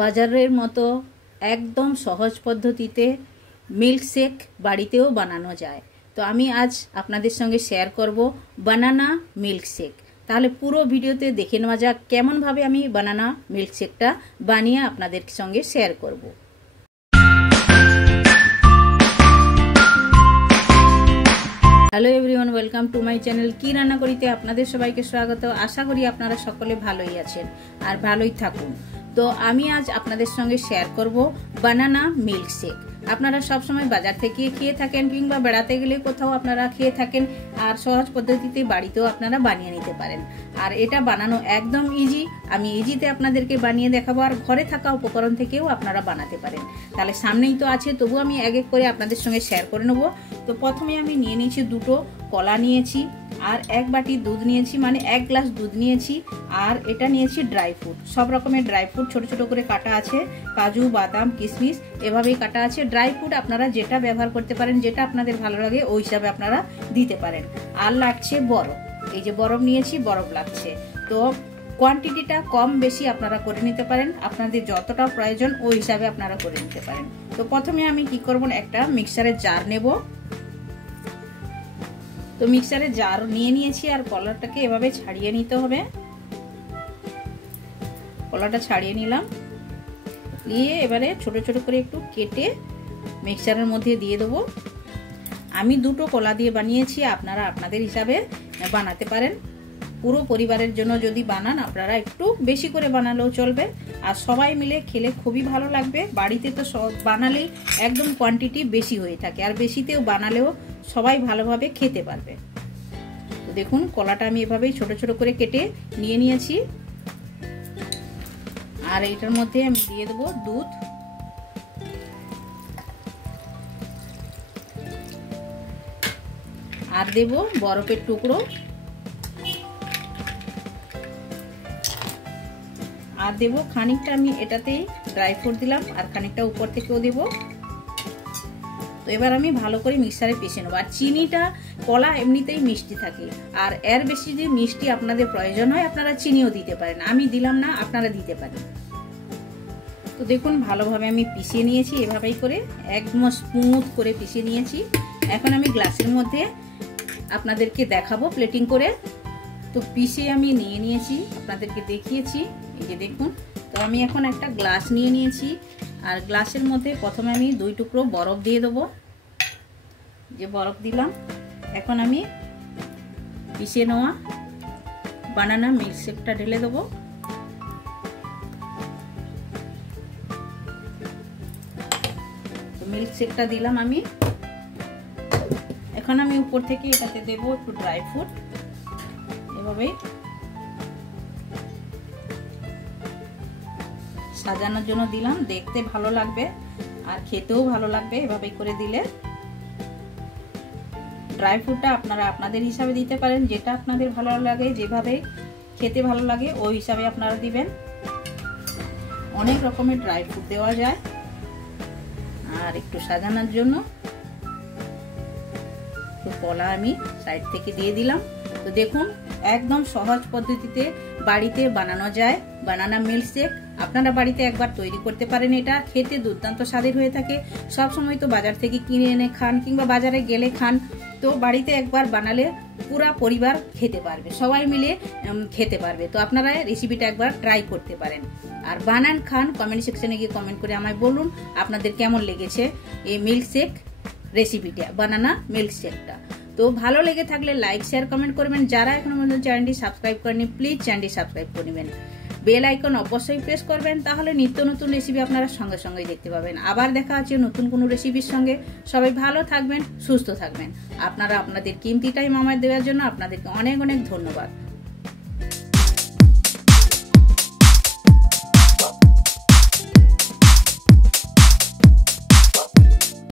বাজারের মতো একদম সহজ পদ্ধতিতে মিল্কশেক বাড়িতেও বানানো যায়। তো আমি আজ আপনাদের সঙ্গে শেয়ার করব বানানা মিল্কশেক। তাহলে পুরো ভিডিওতে দেখে নেওয়া যাক কেমনভাবে আমি বানানা মিল্কশেকটা বানিয়ে আপনাদের সঙ্গে শেয়ার করব। Hello everyone, welcome to my channel. কি রান্না করিতে আপনাদের সবাইকে স্বাগত। আশা করি আপনারা সকলে ভালোই আছেন আর ভালোই থাকুন। তো আমি আজ আপনাদের সঙ্গে শেয়ার করব বানানা মিল্কশেক। আপনারা সবসময় বাজার থেকে খেয়ে থাকেন কিংবা বেড়াতে গেলে কোথাও আপনারা খেয়ে থাকেন, আর সহজ পদ্ধতিতে বাড়িতেও আপনারা বানিয়ে নিতে পারেন। আর এটা বানানো একদম ইজি। আমি ইজিতে আপনাদেরকে বানিয়ে দেখাবো, আর ঘরে থাকা উপকরণ থেকেও আপনারা বানাতে পারেন। তাহলে সামনেই তো আছে, তবু আমি এক এক করে আপনাদের সঙ্গে শেয়ার করে নেব। তো প্রথমে আমি নিয়ে নিয়েছি দুটো কলা নিয়েছি, আর এক বাটি দুধ নিয়েছি, মানে 1 গ্লাস দুধ নিয়েছি। আর এটা নিয়েছি ড্রাই ফ্রুট, সব রকমের ড্রাই ফ্রুট ছোট ছোট করে কাটা আছে, কাজু বাদাম কিশমিশ এভাবেই কাটা আছে। ড্রাই ফ্রুট আপনারা যেটা ব্যবহার করতে পারেন, যেটা আপনাদের ভালো লাগে ওই হিসাবে আপনারা দিতে পারেন। আর লাগছে বরফ, এই যে বরফ নিয়েছি, বরফ লাগছে। তো কোয়ান্টিটিটা কম বেশি আপনারা করে নিতে পারেন, আপনাদের যতটা প্রয়োজন ওই হিসাবে আপনারা করে নিতে পারেন। তো প্রথমে আমি কি করব, একটা মিক্সারের জার নেব। তো মিক্সারে জার নিয়ে নিয়েছি, আর কলাটাকে এভাবে ছাড়িয়ে নিতে হবে। কলাটা ছাড়িয়ে নিলাম, নিয়ে এবারে ছোট ছোট করে একটু কেটে মিক্সারের মধ্যে দিয়ে দেবো। আমি দুটো কলা দিয়ে বানিয়েছি, আপনারা আপনাদের হিসাবে বানাতে পারেন। পুরো পরিবারের জন্য যদি বানান আপনারা একটু বেশি করে বানালেও চলবে, আর সবাই মিলে খেলে খুবই ভালো লাগবে। বাড়িতে তো সব বানালেই একদম কোয়ান্টিটি বেশি হয়ে থাকে, আর বেশিতেও বানালেও সবাই ভালোভাবে খেতে পারবে। তো দেখুন কলাটা আমি এভাবেই ছোট ছোট করে কেটে নিয়ে নিয়েছি। আর এটার মধ্যে আমি দিয়ে দেবো দুধ, আর দেব বরফের টুকরো, আর দেব খানিকটা, আমি এটাতেই ড্রাই ফ্রুট দিলাম, আর খানিকটা উপর থেকেও দেব। তো এবার আমি ভালো করে মিক্সারে পিষে নেবো। আর চিনিটা, কলা এমনিতেই মিষ্টি থাকে, আর এর বেশি যদি মিষ্টি আপনাদের প্রয়োজন হয় আপনারা চিনিও দিতে পারেন, আমি দিলাম না, আপনারা দিতে পারেন। তো দেখুন ভালোভাবে আমি পিষিয়ে নিয়েছি, এভাবেই করে একদম স্মুথ করে পিষিয়ে নিয়েছি। এখন আমি গ্লাসের মধ্যে আপনাদেরকে দেখাবো প্লেটিং করে। তো পিষে আমি নিয়ে নিয়েছি, আপনাদেরকে দেখিয়েছি, এই যে দেখুন। তো আমি এখন একটা গ্লাস নিয়ে নিয়েছি, আর গ্লাসের মধ্যে প্রথমে আমি 2 টুকরো বরফ দিয়ে দেবো। যে বরফ দিলাম, এখন আমি পিষে নেওয়া বানানা মিল্কশেকটা ঢেলে দেবো। তো মিল্কশেকটা দিলাম আমি। এখন আমি উপর থেকে এটাতে দেবো একটু ড্রাই ফ্রুট, এভাবেই সাজানোর জন্য দিলাম, দেখতে ভালো লাগবে আর খেতেও ভালো লাগবে এভাবে করে দিলে। ড্রাই ফ্রুটটা আপনারা আপনাদের হিসাবে দিতে পারেন, যেটা আপনাদের ভালো লাগে, যেভাবে খেতে ভালো লাগে ওই হিসাবে আপনারা দিবেন। অনেক রকমের ড্রাই ফ্রুট দেওয়া যায়। আর একটু সাজানোর জন্য কলা আমি সাইড থেকে দিয়ে দিলাম। তো দেখুন একদম সহজ পদ্ধতিতে বাড়িতে বানানো যায় বানানা মিল্কশেক। আপনারা বাড়িতে একবার তৈরি করতে পারেন, এটা খেতে দুর্দান্ত স্বাদের হয়ে থাকে। সব সময় তো বাজার থেকে কিনে এনে খান কিংবা বাজারে গেলে খান, তো বাড়িতে একবার বানালে পুরা পরিবার খেতে পারবে, সবাই মিলে খেতে পারবে। তো আপনারা রেসিপিটা একবার ট্রাই করতে পারেন, আর বানান খান। কমেন্ট সেকশনে গিয়ে কমেন্ট করে আমায় বলুন আপনাদের কেমন লেগেছে এই মিল্কশেক রেসিপিটা, বানানা মিল্কশেকটা। তো ভালো লেগে থাকলে লাইক শেয়ার কমেন্ট করবেন। যারা এখনো পর্যন্ত চ্যানেলটি সাবস্ক্রাইব করেনি প্লিজ চ্যানেলটি সাবস্ক্রাইব করে নেবেন। বেল আইকন অবশ্যই প্রেস করবেন, তাহলে নিত্য নতুন রেসিপি আপনারা সঙ্গে সঙ্গে দেখতে পাবেন। আবার দেখা আছে নতুন কোনো রেসিপির সঙ্গে। সবাই ভালো থাকবেন, সুস্থ থাকবেন। আপনারা আপনাদের কিমতি টাইম আমায় দেওয়ার জন্য আপনাদেরকে অনেক অনেক ধন্যবাদ।